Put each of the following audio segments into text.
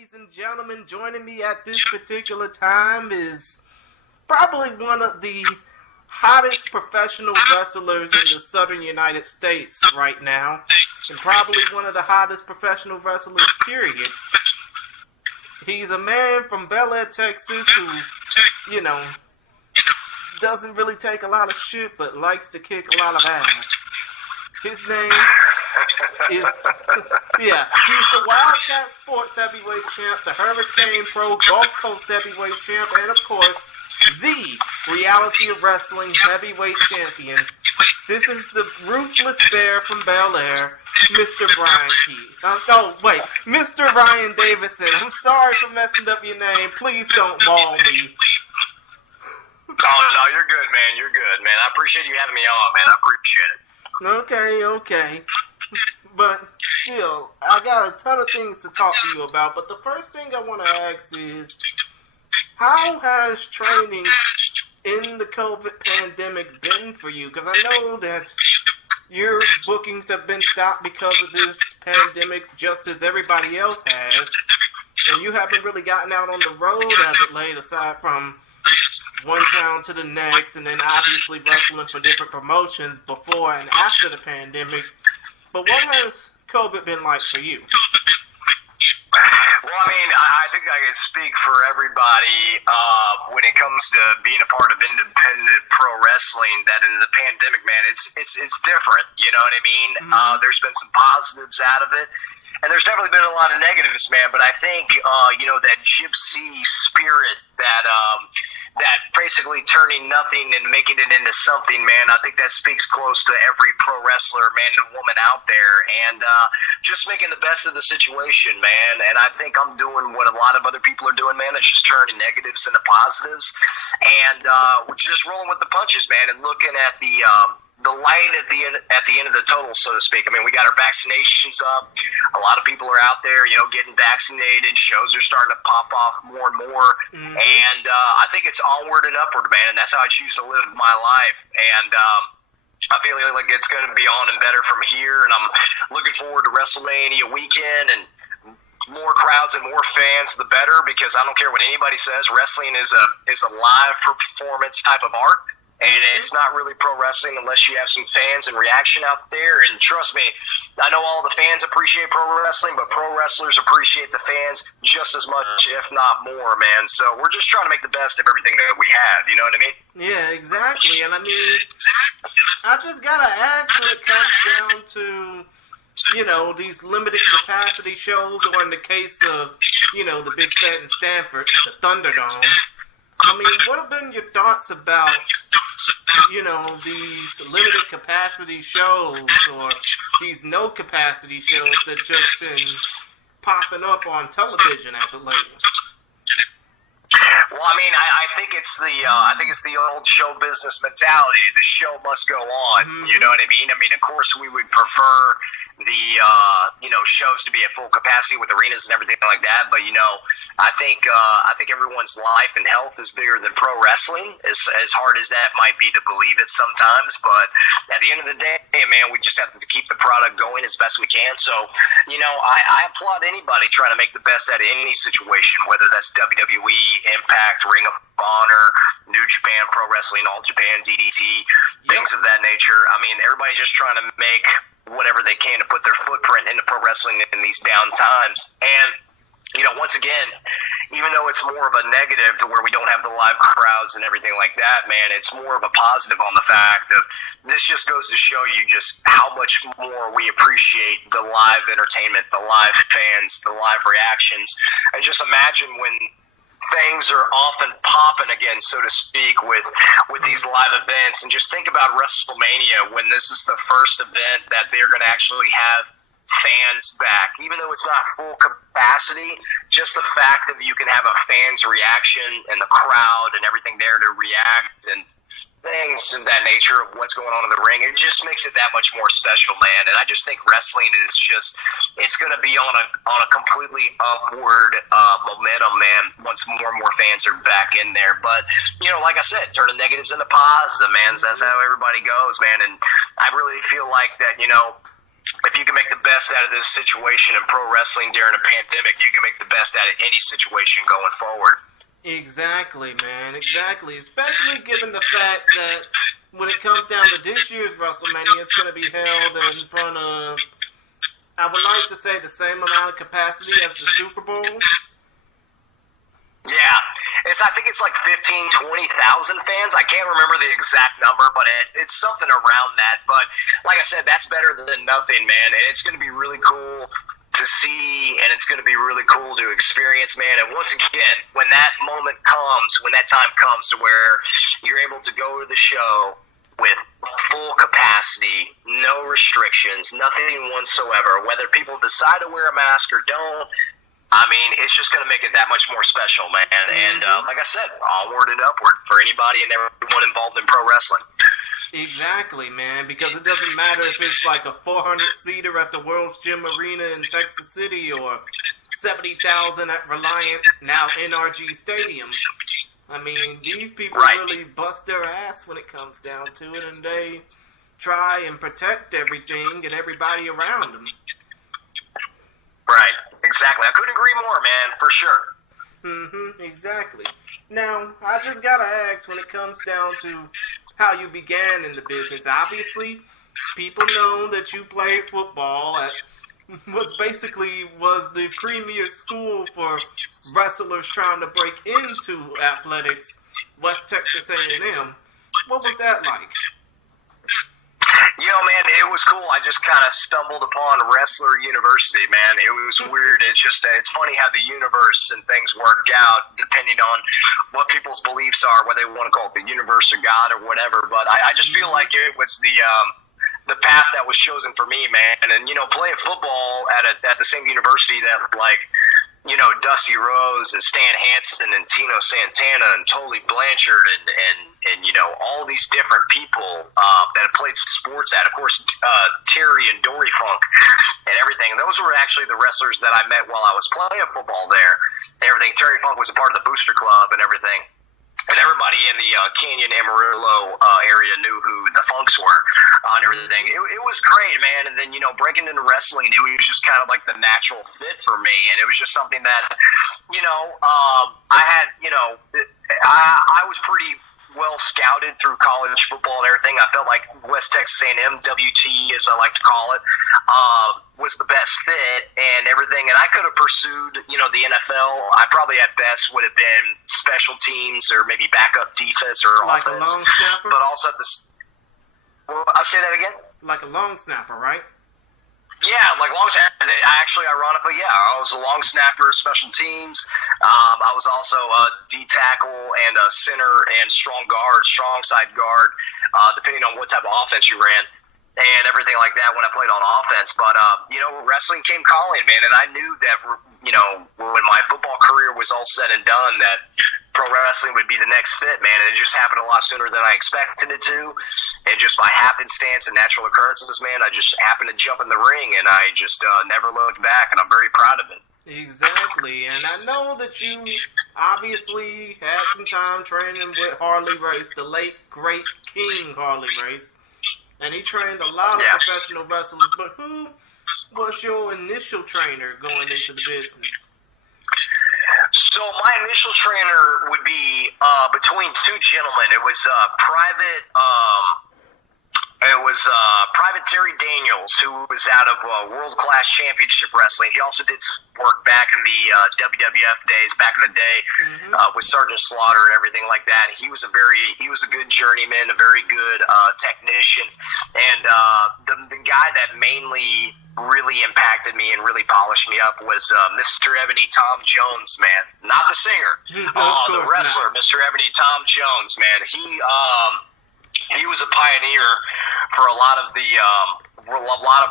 ladies and gentlemen, joining me at this particular time is probably one of the hottest professional wrestlers in the southern United States right now, and probably one of the hottest professional wrestlers, period. He's a man from Bellaire, Texas, who, doesn't really take a lot of shit, but likes to kick a lot of ass. His name is, he's the Wildcat Sports Heavyweight Champ, the Hurricane Pro Gulf Coast Heavyweight Champ, and of course, the Reality of Wrestling Heavyweight Champion. This is the Ruthless Bear from Bellaire, Mr. Mr. Ryan Davidson. I'm sorry for messing up your name. Please don't maul me. Oh, no, you're good, man. You're good, man. I appreciate you having me on, man. I appreciate it. Okay. But still, I got a ton of things to talk to you about. But the first thing I want to ask is, how has training in the COVID pandemic been for you? Because I know that your bookings have been stopped because of this pandemic, just as everybody else has. And you haven't really gotten out on the road as of late, aside from one town to the next, and then obviously wrestling for different promotions before and after the pandemic. But what has COVID been like for you? Well, I mean, I think I can speak for everybody when it comes to being a part of independent pro wrestling. That in the pandemic, man, it's different. You know what I mean? Mm-hmm. There's been some positives out of it, and there's definitely been a lot of negatives, man. But I think that gypsy spirit that basically turning nothing and making it into something, man, I think that speaks close to every pro wrestler, man and woman out there, and just making the best of the situation, man. And I think I'm doing what a lot of other people are doing, man. It's just turning negatives into positives, and we're just rolling with the punches, man, and looking at the light at the end of the tunnel, so to speak. I mean, we got our vaccinations up. A lot of people are out there, getting vaccinated. Shows are starting to pop off more and more. Mm-hmm. And I think it's onward and upward, man. And that's how I choose to live my life. And I feel like it's going to be on and better from here. And I'm looking forward to WrestleMania Weekend and more crowds and more fans, the better. Because I don't care what anybody says, wrestling is a live performance type of art. And it's not really pro wrestling unless you have some fans and reaction out there. And trust me, I know all the fans appreciate pro wrestling, but pro wrestlers appreciate the fans just as much, if not more, man. So we're just trying to make the best of everything that we have. You know what I mean? Yeah, exactly. And I mean, I just got to ask when it comes down to, these limited capacity shows, or in the case of, the Big Fat in Stanford, the Thunderdome. I mean, what have been your thoughts about, these limited capacity shows or these no capacity shows that just been popping up on television as of late? Well, I mean, I think it's the old show business mentality. The show must go on. Mm-hmm. You know what I mean? I mean, of course, we would prefer the shows to be at full capacity with arenas and everything like that. But I think everyone's life and health is bigger than pro wrestling. As hard as that might be to believe it sometimes, but at the end of the day, man, we just have to keep the product going as best we can. So, I applaud anybody trying to make the best out of any situation, whether that's WWE, Impact, Ring of Honor, New Japan Pro Wrestling, All Japan, DDT, things of that nature. I mean, everybody's just trying to make whatever they can to put their footprint into pro wrestling in these down times. And, once again, even though it's more of a negative to where we don't have the live crowds and everything like that, man, it's more of a positive on the fact of this just goes to show you just how much more we appreciate the live entertainment, the live fans, the live reactions. And just imagine when things are often popping again, so to speak, with these live events. And just think about WrestleMania, when this is the first event that they're going to actually have fans back. Even though it's not full capacity, just the fact that you can have a fan's reaction and the crowd and everything there to react and things of that nature of what's going on in the ring, it just makes it that much more special, man. And I just think wrestling is it's going to be on a completely upward momentum, man, once more and more fans are back in there. But, like I said, turning negatives into positive, man. That's how everybody goes, man. And I really feel like that, if you can make the best out of this situation in pro wrestling during a pandemic, you can make the best out of any situation going forward. Exactly, man. Exactly. Especially given the fact that when it comes down to this year's WrestleMania, it's going to be held in front of, I would like to say, the same amount of capacity as the Super Bowl. Yeah. I think it's like 15,000, 20,000 fans. I can't remember the exact number, but it's something around that. But like I said, that's better than nothing, man. And it's going to be really cool to see, and it's going to be really cool to experience, man. And once again, when that moment comes, when that time comes to where you're able to go to the show with full capacity, no restrictions, nothing whatsoever, whether people decide to wear a mask or don't, I mean, it's just going to make it that much more special, man. And like I said, onward and upward for anybody and everyone involved in pro wrestling. Exactly, man, because it doesn't matter if it's like a 400-seater at the World's Gym Arena in Texas City or 70,000 at Reliant, now NRG Stadium. I mean, these people really bust their ass when it comes down to it, and they try and protect everything and everybody around them. Right, exactly. I couldn't agree more, man, for sure. Exactly. Now, I just gotta ask, when it comes down to how you began in the business, obviously, people know that you played football at what basically was the premier school for wrestlers trying to break into athletics, West Texas A&M. What was that like? Yo, man, it was cool. I just kind of stumbled upon Wrestler University, man. It was weird. It's funny how the universe and things work out depending on what people's beliefs are, whether they want to call it the universe or God or whatever. But I just feel like it was the path that was chosen for me, man. And, playing football at the same university that, like, Dusty Rose and Stan Hansen and Tino Santana and Tully Blanchard and all these different people that have played sports at, of course, Terry and Dory Funk and everything. Those were actually the wrestlers that I met while I was playing football there. Everything. Terry Funk was a part of the Booster Club and everything. And everybody in the Canyon Amarillo area knew who the Funks were and everything. It was great, man. And then, breaking into wrestling, it was just kind of like the natural fit for me. And it was just something that, I had, I was pretty well scouted through college football and everything. I felt like West Texas A&M, WT as I like to call it, was the best fit and everything. And I could have pursued, the NFL. I probably at best would have been special teams or maybe backup defense or like offense. A long snapper? But also I'll say that again? Like a long snapper, right? Yeah, like long snapper. Actually, ironically, yeah, I was a long snapper, special teams. I was also a D tackle and a center and strong side guard, depending on what type of offense you ran and everything like that when I played on offense. But, wrestling came calling, man, and I knew that, when my football career was all said and done, that pro wrestling would be the next fit, man, and it just happened a lot sooner than I expected it to, and just by happenstance and natural occurrences, man, I just happened to jump in the ring, and I just never looked back, and I'm very proud of it. Exactly, and I know that you obviously had some time training with Harley Race, the late, great King Harley Race, and he trained a lot of professional wrestlers, but who was your initial trainer going into the business? So my initial trainer would be between two gentlemen. It was Private Terry Daniels, who was out of World Class Championship Wrestling. He also did some work back in the WWF days, back in the day, with Sergeant Slaughter and everything like that. He was a good journeyman, a very good technician, and the guy that mainly really impacted me and really polished me up was Mr. Ebony Tom Jones, man. Not the singer, the wrestler, Mr. Ebony Tom Jones, man. He was a pioneer for a lot of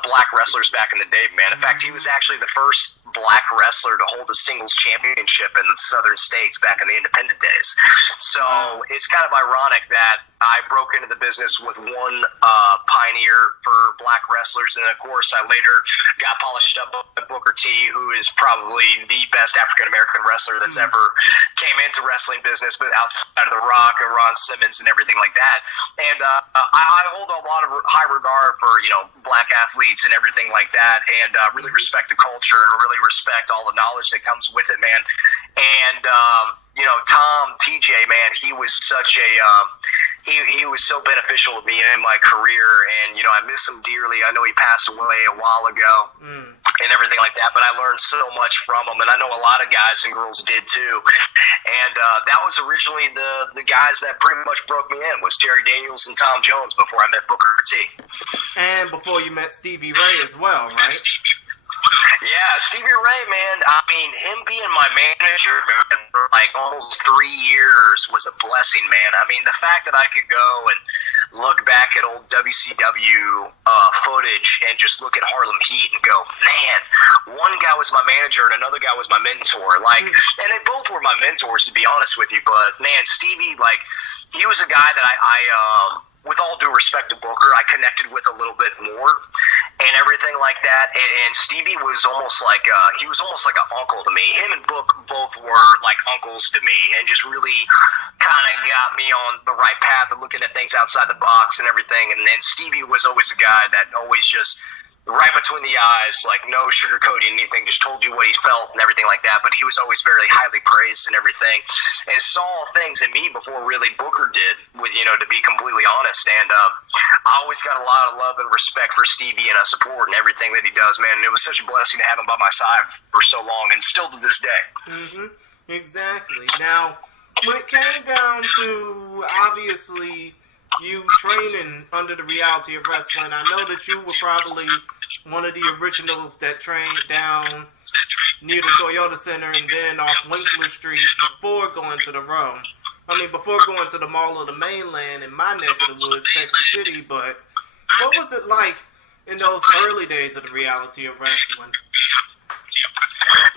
black wrestlers back in the day, man. In fact, he was actually the first black wrestler to hold a singles championship in the southern states back in the independent days. So it's kind of ironic that I broke into the business with one pioneer for black wrestlers, and of course I later got polished up by Booker T, who is probably the best African-American wrestler that's ever came into wrestling business, but outside of The Rock and Ron Simmons and everything like that. And I hold a lot of high regard for, black athletes and everything like that, and really respect the culture and really respect all the knowledge that comes with it, man. And, Tom, TJ, man, he was such a, he was so beneficial to me in my career, and, I miss him dearly. I know he passed away a while ago and everything like that, but I learned so much from him, and I know a lot of guys and girls did too. And that was originally the guys that pretty much broke me in, was Terry Daniels and Tom Jones before I met Booker T. And before you met Stevie Ray as well, right? Yeah, Stevie Ray, man, I mean, him being my manager, man, for like almost 3 years was a blessing, man. I mean, the fact that I could go and look back at old WCW footage and just look at Harlem Heat and go, man, one guy was my manager and another guy was my mentor. And they both were my mentors, to be honest with you. But, man, Stevie, he was a guy that I with all due respect to Booker, I connected with a little bit more and everything like that. And Stevie was almost like he was almost like an uncle to me. Him and Book both were like uncles to me, and just really kind of got me on the right path of looking at things outside the box and everything. And then Stevie was always a guy that always just right between the eyes, like no sugarcoating anything, just told you what he felt and everything like that. But he was always very highly praised and everything, and saw things in me before really Booker did, with, to be completely honest. And I always got a lot of love and respect for Stevie, and I support and everything that he does, man. And it was such a blessing to have him by my side for so long, and still to this day. Exactly. Now, when it came down to, obviously, you training under the reality of wrestling, I know that you were probably one of the originals that trained down near the Toyota Center and then off Winkler Street before going to the Rome. Before going to the Mall of the Mainland in my neck of the woods, Texas City. But what was it like in those early days of the reality of wrestling?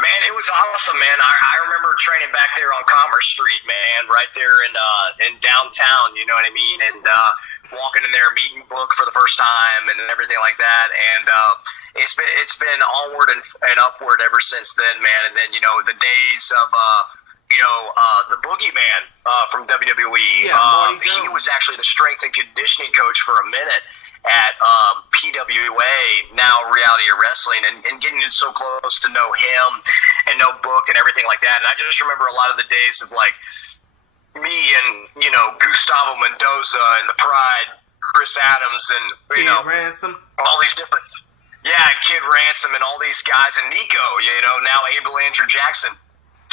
Man, it was awesome, man. I remember training back there on Commerce Street, man, right there in downtown, you know what I mean? And walking in there, meeting Book for the first time and everything like that. And it's been onward and upward ever since then, man. And then, the days of the Boogeyman from WWE. He was actually the strength and conditioning coach for a minute at PWA, now Reality of Wrestling, and getting so close to know him and know Book and everything like that. And I just remember a lot of the days of me and Gustavo Mendoza and the Pride, Chris Adams, and Kid Ransom, all these different Kid Ransom and all these guys, and Nico, now Abel Andrew Jackson.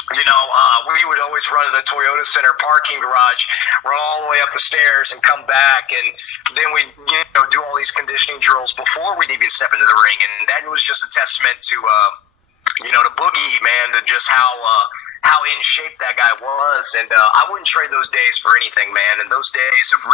We would always run to the Toyota Center parking garage, run all the way up the stairs and come back, and then we'd, do all these conditioning drills before we'd even step into the ring. And that was just a testament to, to Boogie, man, to just how in shape that guy was. And I wouldn't trade those days for anything, man. And those days have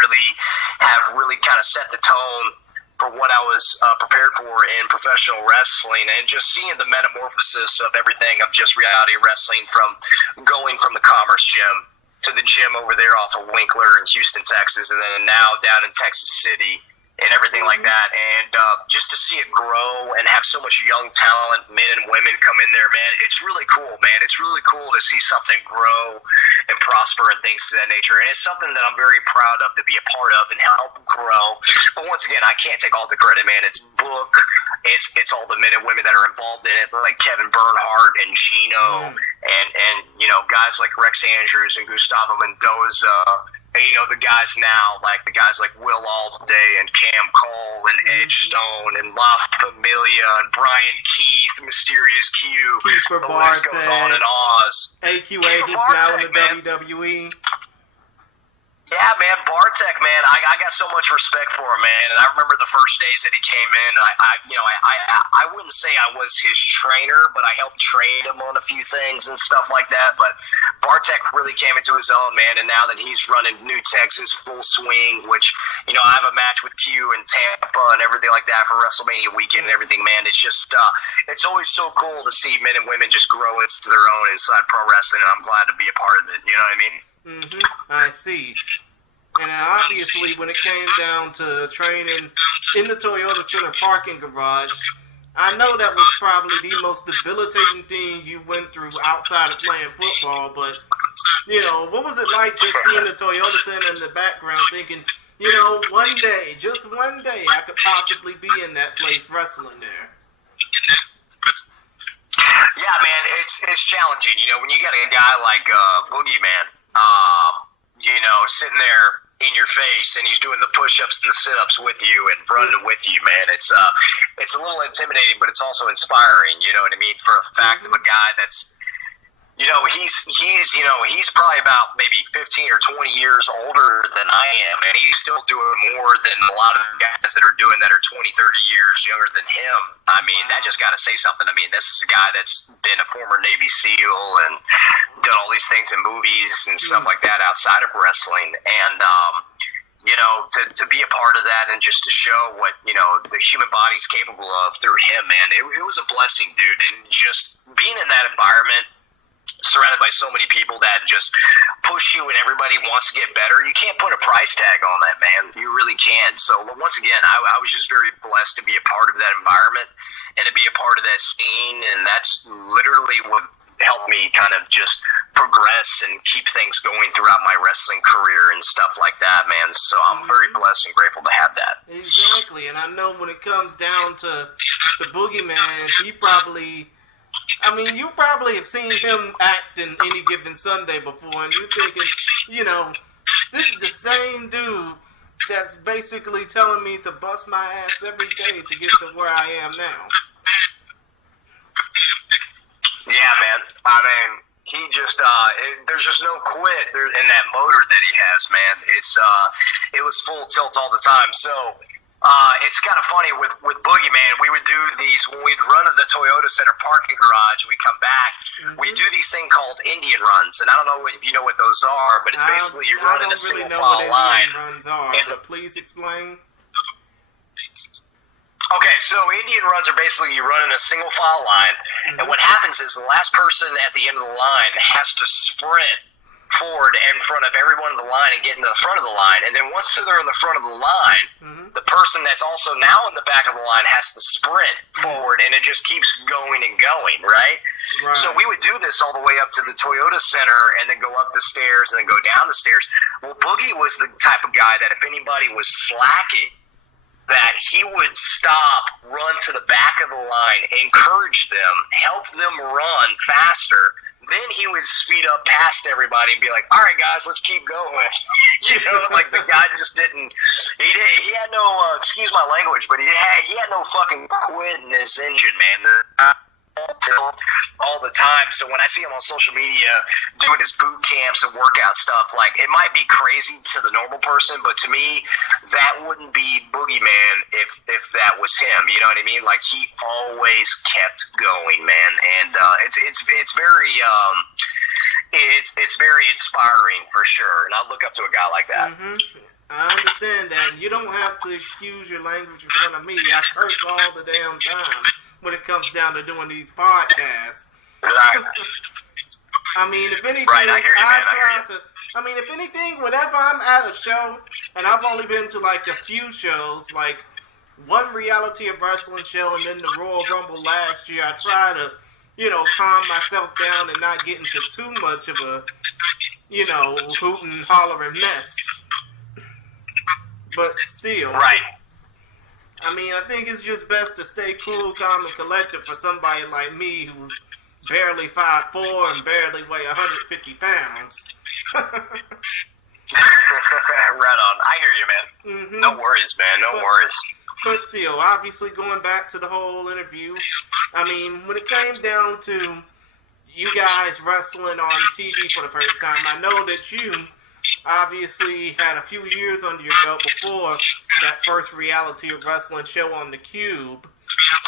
really kind of set the tone for what I was prepared for in professional wrestling, and just seeing the metamorphosis of everything of just reality wrestling, from going from the Commerce Gym to the gym over there off of Winkler in Houston, Texas, and then now down in Texas City and everything like that. And just to see it grow and have so much young talent, men and women, come in there, man, it's really cool, man. It's really cool to see something grow and prosper and things of that nature. And it's something that I'm very proud of to be a part of and help grow. But once again, I can't take all the credit, man. It's Book. It's all the men and women that are involved in it, like Kevin Bernhardt and Gino and guys like Rex Andrews and Gustavo Mendoza. And, the guys now, the guys like Will Alday and Cam Cole and Edge Stone and La Familia and Brian Keith, Mysterious Q. Keeper the list goes on and on. AQA, who's now in the WWE. Yeah, man, Bartek, man, I got so much respect for him, man. And I remember the first days that he came in. I wouldn't say I was his trainer, but I helped train him on a few things and stuff like that. But Bartek really came into his own, man. And now that he's running New Texas full swing, which, I have a match with Q in Tampa and everything like that for WrestleMania Weekend and everything, man. It's just, it's always so cool to see men and women just grow into their own inside pro wrestling. And I'm glad to be a part of it. You know what I mean? I see. And obviously, when it came down to training in the Toyota Center parking garage, I know that was probably the most debilitating thing you went through outside of playing football, but, what was it like just seeing the Toyota Center in the background thinking, one day, just one day, I could possibly be in that place wrestling there? Yeah, man, it's challenging. When you got a guy like Boogeyman, sitting there in your face, and he's doing the push-ups and the sit-ups with you and running with you, man. It's a little intimidating, but it's also inspiring. You know what I mean? For a fact of a guy that's, he's probably about maybe 15 or 20 years older than I am, and he's still doing more than a lot of the guys that are 20, 30 years younger than him. I mean, that just got to say something. I mean, this is a guy that's been a former Navy SEAL and done all these things in movies and stuff like that outside of wrestling. And, to be a part of that and just to show what, the human body's capable of through him, man, it was a blessing, dude. And just being in that environment, surrounded by so many people that just push you and everybody wants to get better, you can't put a price tag on that, man. You really can't. So once again, I was just very blessed to be a part of that environment and to be a part of that scene, and that's literally what helped me kind of just progress and keep things going throughout my wrestling career and stuff like that, man. So I'm very blessed and grateful to have that. Exactly, and I know when it comes down to the Boogeyman, you probably have seen him act in Any Given Sunday before, and you're thinking, this is the same dude that's basically telling me to bust my ass every day to get to where I am now. Yeah, man. I mean, he just, there's just no quit in that motor that he has, man. It was full tilt all the time. So, it's kind of funny with Boogeyman. We would do these when we'd run to the Toyota Center parking garage and we come back. We do these thing called Indian runs, and I don't know if you know what those are, but it's basically you run in a single file line. Indian runs are, but please explain. Okay, so Indian runs are basically you run in a single file line, and what happens is the last person at the end of the line has to sprint forward in front of everyone in the line and get into the front of the line, and then once they're in the front of the line, the person that's also now in the back of the line has to sprint forward, and it just keeps going and going, right? So we would do this all the way up to the Toyota Center and then go up the stairs and then go down the stairs. Well, Boogie was the type of guy that if anybody was slacking, that he would stop, run to the back of the line, encourage them, help them run faster. Then he would speed up past everybody and be like, all right, guys, let's keep going. Like the guy just didn't, he had no, excuse my language, but he had no fucking quit in his engine, man. All the time. So when I see him on social media doing his boot camps and workout stuff, like, it might be crazy to the normal person, but to me, that wouldn't be Boogeyman if that was him. You know what I mean? Like, he always kept going, man. And it's very it's very inspiring for sure. And I look up to a guy like that. I understand that. You don't have to excuse your language in front of me. I curse all the damn time when it comes down to doing these podcasts. Right. I mean, if anything, right, I hear you, man. if anything, whenever I'm at a show, and I've only been to like a few shows, like one Reality of Wrestling show and then the Royal Rumble last year, I try to, calm myself down and not get into too much of a, hooting and hollering mess. But still. Right. I mean, I think it's just best to stay cool, calm, and collected for somebody like me who's barely 5'4" and barely weigh 150 pounds. Right on. I hear you, man. No worries, man. No worries. But still, obviously going back to the whole interview, I mean, when it came down to you guys wrestling on TV for the first time, I know that you obviously had a few years under your belt before that first reality of wrestling show on the Cube.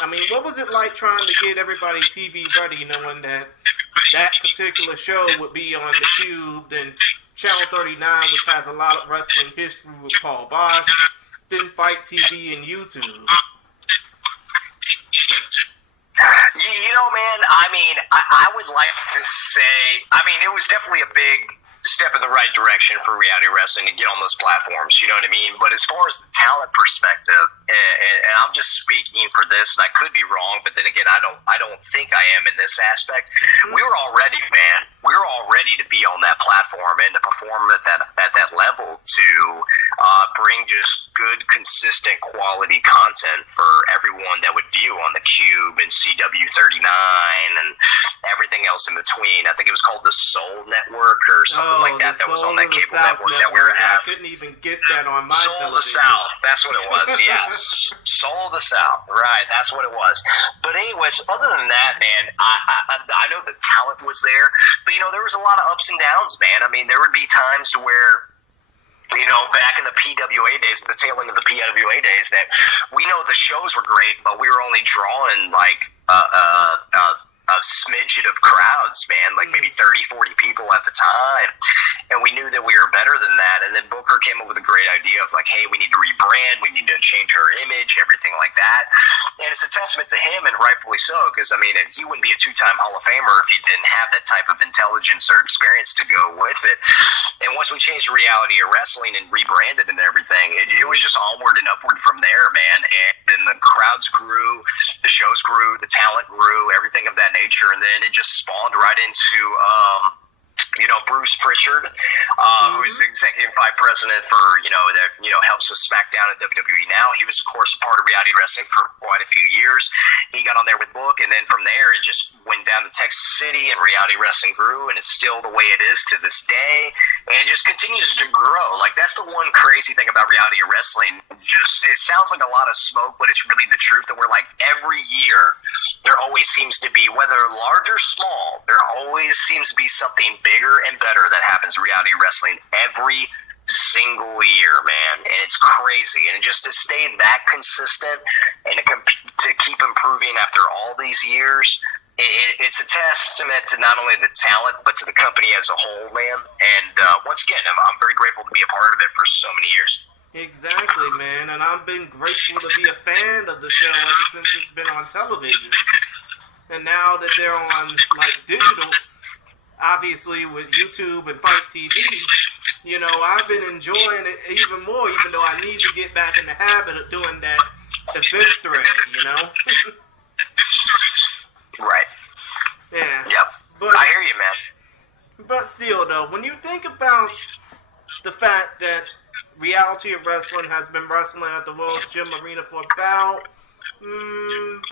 I mean, what was it like trying to get everybody TV ready, knowing that that particular show would be on the Cube, then Channel 39, which has a lot of wrestling history with Paul Bosch, then Fight TV and YouTube? You know, man, I mean, I would like to say, I mean, it was definitely a big step in the right direction for reality wrestling to get on those platforms, you know what I mean? But as far as the talent perspective, and I'm just speaking for this, and I could be wrong, but then again, I don't think I am in this aspect. We were all ready, man. We were all ready to be on that platform and to perform at that level to bring just good, consistent, quality content for everyone that would view on the Cube and CW39 and everything else in between. I think it was called the Soul Network or something like that. That was on that cable network that we were at. I couldn't even get that on my Soul of the South. That's what it was. Yes, Soul of the South. Right. That's what it was. But anyways, other than that, man, I know the talent was there, but you know there was a lot of ups and downs, man. I mean, there would be times where, you know, back in the PWA days, the tail end of the PWA days, that we know the shows were great, but we were only drawing like a smidgen of crowds, man, like maybe 30, 40 people at the time. And we knew that we were better than that. And then Booker came up with a great idea of like, hey, we need to rebrand, we need to change our image, everything like that. And it's a testament to him, and rightfully so, because, I mean, he wouldn't be a two-time Hall of Famer if he didn't have that type of intelligence or experience to go with it. And once we changed the reality of wrestling and rebranded and everything, it was just onward and upward from there, man. And then the crowds grew, the shows grew, the talent grew, everything of that nature. And then it just spawned right into you know, Bruce Pritchard, who's the executive vice president for, that helps with SmackDown and WWE now. He was, of course, a part of reality wrestling for quite a few years. He got on there with Book, and then from there, it just went down to Texas City, and reality wrestling grew, and it's still the way it is to this day, and it just continues to grow. Like, that's the one crazy thing about reality wrestling. Just, it sounds like a lot of smoke, but it's really the truth that we're like, every year, there always seems to be, whether large or small, there always seems to be something bigger and better that happens in reality wrestling every single year, man. And it's crazy. And just to stay that consistent and to keep improving after all these years, it's a testament to not only the talent, but to the company as a whole, man. And once again, I'm very grateful to be a part of it for so many years. Exactly, man. And I've been grateful to be a fan of the show ever since it's been on television. And now that they're on, like, digital, obviously with YouTube and Fight TV, you know, I've been enjoying it even more, even though I need to get back in the habit of doing that event thread, you know? Right. Yeah. Yep. But, I hear you, man. But still, though, when you think about the fact that reality of wrestling has been wrestling at the World's Gym Arena for about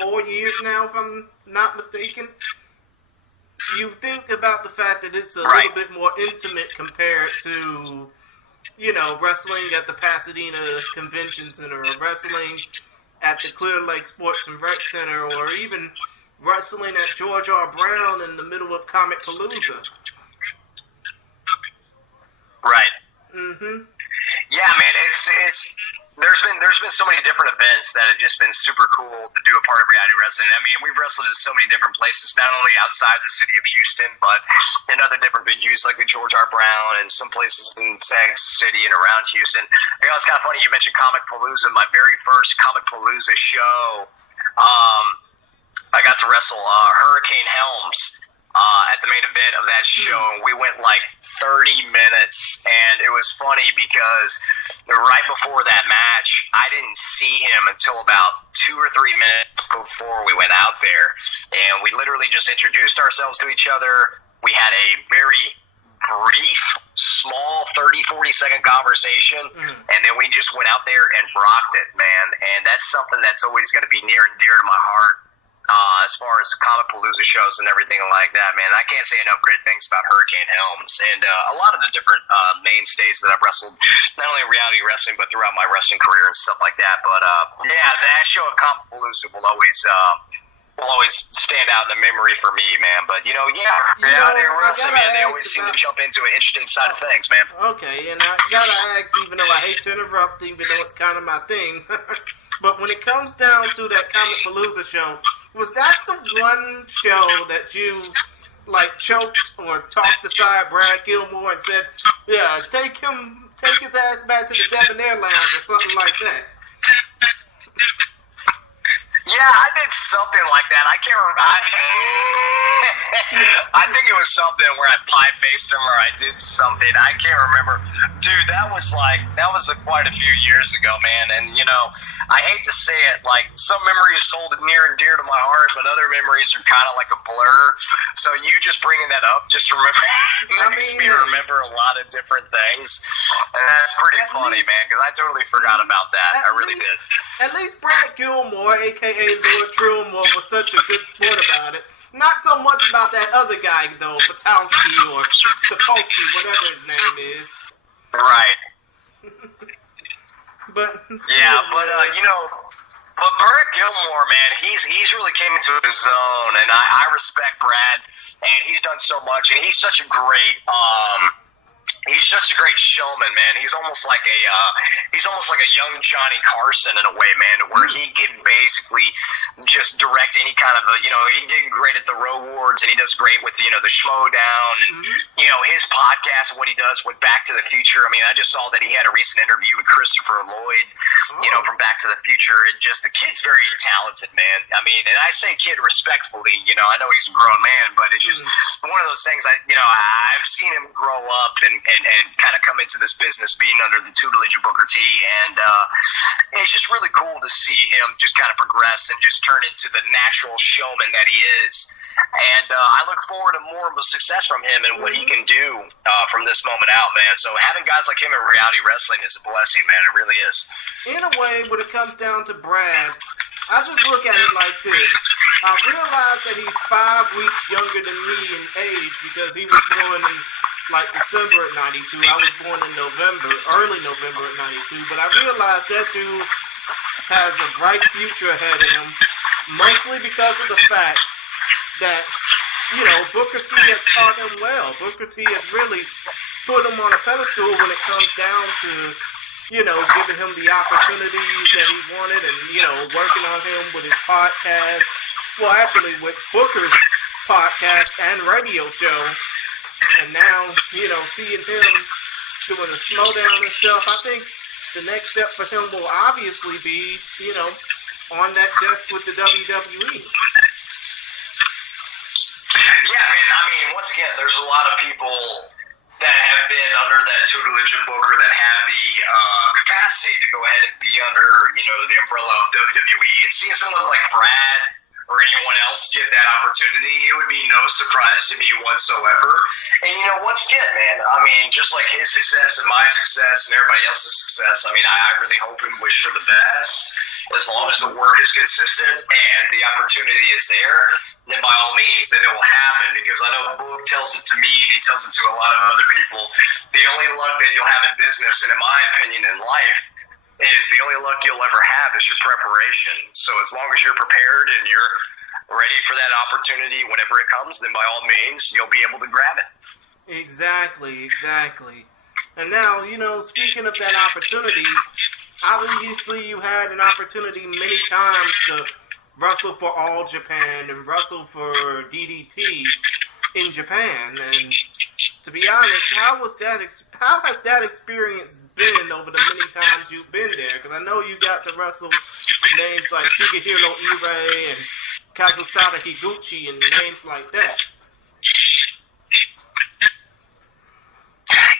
4 years now, if I'm not mistaken, you think about the fact that it's a little bit more intimate compared to, you know, wrestling at the Pasadena Convention Center, or wrestling at the Clear Lake Sports and Rec Center, or even wrestling at George R. Brown in the middle of Comic Palooza. Right. Mm-hmm. Yeah, man, it's there's been so many different events that have just been super cool to do a part of reality wrestling. I mean, we've wrestled in so many different places, not only outside the city of Houston, but in other different venues like the George R. Brown and some places in Texas City and around Houston. You know, it's kind of funny you mentioned Comic Palooza. My very first Comic Palooza show, I got to wrestle Hurricane Helms at the main event of that show, and we went like 30 minutes, and it was funny because right before that match, I didn't see him until about 2 or 3 minutes before we went out there, and we literally just introduced ourselves to each other. We had a very brief, small 30-40 second conversation, and then we just went out there and rocked it, man. And that's something that's always going to be near and dear to my heart. As far as Comic Palooza shows and everything like that, man, I can't say enough great things about Hurricane Helms and a lot of the different mainstays that I've wrestled, not only in reality wrestling, but throughout my wrestling career and stuff like that. But yeah, that show at Comic Palooza will always will always stand out in the memory for me, man. But, reality wrestling, man, they always seem to jump into an interesting side of things, man. Okay, and I gotta ask, even though I hate to interrupt, even though it's kind of my thing, but when it comes down to that Comic Palooza show, was that the one show that you, choked or tossed aside Brad Gilmore and said, yeah, take his ass back to the Debonair Lounge or something like that? Yeah, I did something like that. I can't remember. I think it was something where I pie-faced him or I did something. I can't remember. Dude, that was quite a few years ago, man. And, I hate to say it, some memories hold near and dear to my heart, but other memories are kind of like a blur. So you just bringing that up just makes me remember a lot of different things. And that's pretty funny, man, because I totally forgot about that. I really did. At least Brad Gilmore, a.k.a. Lord Trillmore, was such a good sport about it. Not so much about that other guy, though, Patowski or Sapolsky, whatever his name is. Right. But Brad Gilmore, man, he's really came into his own, and I respect Brad, and he's done so much, and he's such a great showman, man. He's almost like a young Johnny Carson in a way, man, where he can basically just direct any kind of he did great at the Road Awards, and he does great with, the Schmodown, and, his podcast, what he does with Back to the Future. I mean, I just saw that he had a recent interview with Christopher Lloyd, from Back to the Future. The kid's very talented, man. I mean, and I say kid respectfully, I know he's a grown man, but it's just one of those things I've seen him grow up and kind of come into this business being under the tutelage of Booker T, and it's just really cool to see him just kind of progress and just turn into the natural showman that he is. And I look forward to more of a success from him and what he can do from this moment out, man. So having guys like him in reality wrestling is a blessing, man. It really is. In a way, when it comes down to Brad, I just look at it like this. I realize that he's 5 weeks younger than me in age because he was born in December of 92. I was born in early November of 92. But I realize that dude has a bright future ahead of him, mostly because of the fact that, Booker T has taught him well. Booker T has really put him on a pedestal when it comes down to, giving him the opportunities that he wanted and, working on him with his podcast. Well, actually, with Booker's podcast and radio show. And now, seeing him doing a Schmodown and stuff, I think the next step for him will obviously be, on that desk with the WWE. Yeah, man. I mean, once again, there's a lot of people that have been under that tutelage of Booker that have the capacity to go ahead and be under, the umbrella of WWE. And seeing someone like Brad or anyone else get that opportunity, it would be no surprise to me whatsoever. And, once again, man, I mean, just like his success and my success and everybody else's success, I mean, I really hope and wish for the best. As long as the work is consistent and the opportunity is there, then by all means, then it will happen. Because I know Boog tells it to me and he tells it to a lot of other people. The only luck that you'll have in business, and in my opinion, in life, is the only luck you'll ever have is your preparation. So as long as you're prepared and you're ready for that opportunity whenever it comes, then by all means, you'll be able to grab it. Exactly. And now, speaking of that opportunity, obviously you had an opportunity many times to wrestle for All Japan and wrestle for DDT in Japan. And to be honest, how has that experience been over the many times you've been there? Because I know you got to wrestle names like Shigehiro Irie and Kazusada Higuchi and names like that.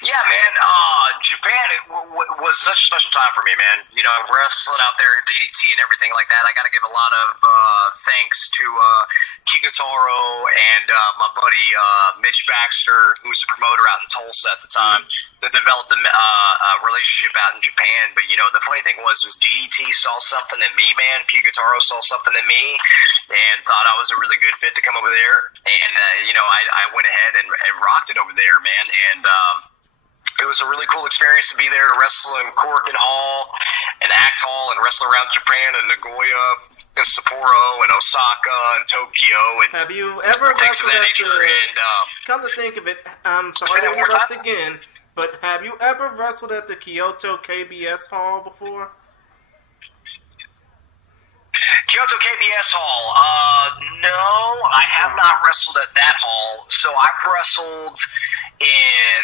Yeah, man. Japan was such a special time for me, man. Wrestling out there at DDT and everything like that. I got to give a lot of thanks to Kikutaro and my buddy Mitch Baxter, who was a promoter out in Tulsa at the time, that developed a relationship out in Japan. But, the funny thing was DDT saw something in me, man. Kikutaro saw something in me and thought I was a really good fit to come over there. And, I went ahead and rocked it over there, man. And, it was a really cool experience to be there to wrestle in Korakuen Hall and Act Hall and wrestle around Japan and Nagoya Sapporo and Osaka and Tokyo and have you ever things of wrestled that at nature. the, And come to think of it, I'm sorry to interrupt again, but have you ever wrestled at the Kyoto KBS Hall before? Kyoto KBS Hall. No, I have not wrestled at that hall. So I've wrestled in,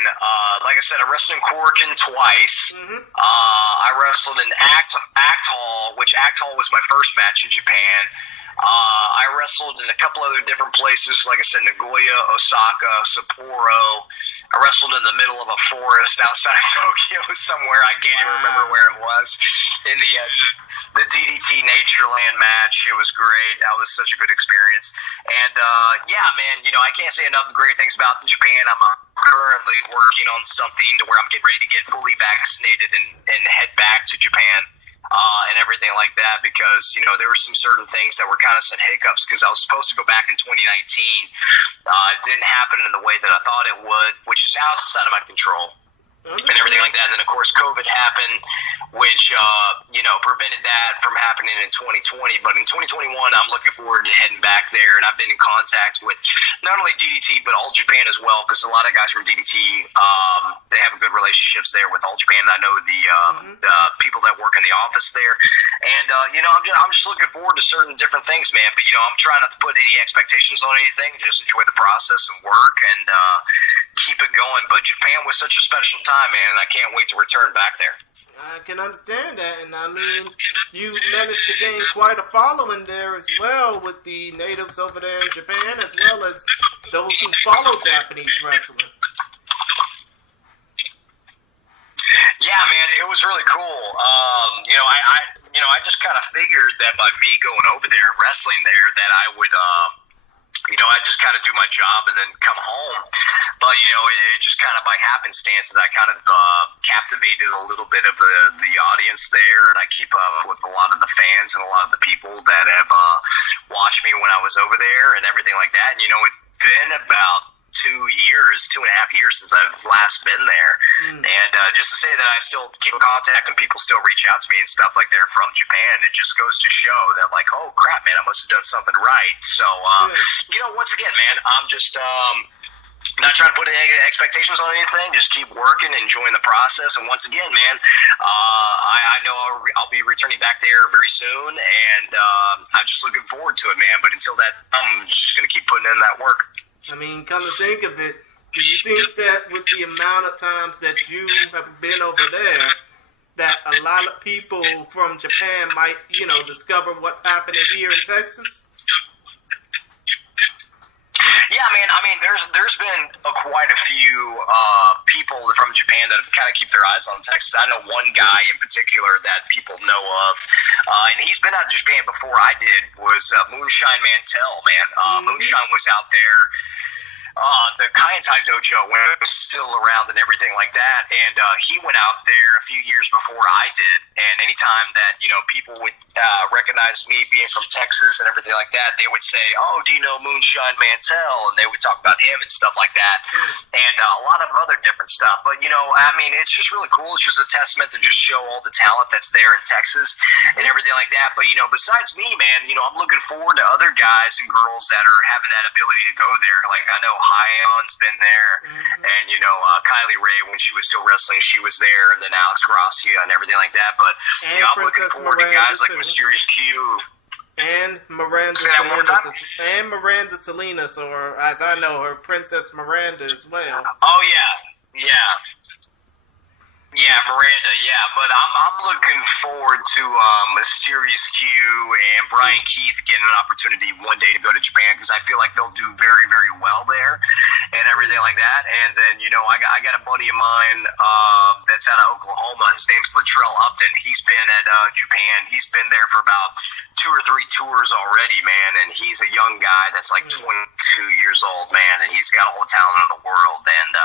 like I said, I wrestled in Korakuen twice. Mm-hmm. I wrestled in Act Hall, which Act Hall was my first match in Japan. I wrestled in a couple other different places, like I said, Nagoya, Osaka, Sapporo. I wrestled in the middle of a forest outside of Tokyo somewhere. I can't even remember where it was. In the DDT Natureland match, it was great. That was such a good experience. And yeah, man, I can't say enough great things about Japan. I'm currently working on something to where I'm getting ready to get fully vaccinated and head back to Japan. And everything like that, because there were some certain things that were kind of some hiccups, because I was supposed to go back in 2019. It didn't happen in the way that I thought it would, which is outside of my control. And everything like that. And then, of course, COVID happened, which, prevented that from happening in 2020. But in 2021, I'm looking forward to heading back there. And I've been in contact with not only DDT, but All Japan as well, because a lot of guys from DDT, they have good relationships there with All Japan. I know the people that work in the office there. And, I'm just looking forward to certain different things, man. But, I'm trying not to put any expectations on anything, just enjoy the process and work and keep it going. But Japan was such a special time, man, and I can't wait to return back there. I can understand that, and I mean, you managed to gain quite a following there as well with the natives over there in Japan, as well as those who follow Japanese wrestling. Yeah, man, it was really cool. I just kind of figured that by me going over there and wrestling there, that I would, I just kind of do my job and then come home. But, it just kind of by happenstance that I kind of captivated a little bit of the audience there, and I keep up with a lot of the fans and a lot of the people that have watched me when I was over there and everything like that. And, it's been about 2.5 years since I've last been there. And just to say that I still keep in contact and people still reach out to me and stuff like that from Japan, it just goes to show that, like, oh crap, man, I must have done something right. So once again, man, I'm just not trying to put any expectations on anything, just keep working, enjoying the process. And once again, man, I know I'll be returning back there very soon, and I'm just looking forward to it, man. But until that, I'm just going to keep putting in that work. I mean, come to think of it, do you think that with the amount of times that you have been over there, that a lot of people from Japan might, discover what's happening here in Texas? Yeah, man. I mean, there's been quite a few people from Japan that have kind of keep their eyes on Texas. I know one guy in particular that people know of, and he's been out to Japan before I did, was Moonshine Mantell, man. Moonshine was out there. The Kaientai Dojo when it was still around and everything like that, and he went out there a few years before I did, and anytime that people would recognize me being from Texas and everything like that, they would say, oh, do you know Moonshine Mantell? And they would talk about him and stuff like that, and a lot of other different stuff. But I mean, it's just really cool. It's just a testament to just show all the talent that's there in Texas and everything like that. But besides me, man, I'm looking forward to other guys and girls that are having that ability to go there. Like, I know Hyeon's been there, and Kylie Ray, when she was still wrestling, she was there, and then Alex Gracia and everything like that. But I'm looking forward to guys like Mysterious Q and Miranda Salinas, or as I know her, Princess Miranda as well. Oh yeah. Yeah, Miranda, yeah, but I'm looking forward to Mysterious Q and Brian Keith getting an opportunity one day to go to Japan, because I feel like they'll do very, very well there and everything like that. And then, I got a buddy of mine that's out of Oklahoma. His name's Latrell Upton. He's been at Japan. He's been there for about 2 or 3 tours already, man, and he's a young guy that's like 22 years old, man, and he's got all the talent in the world, and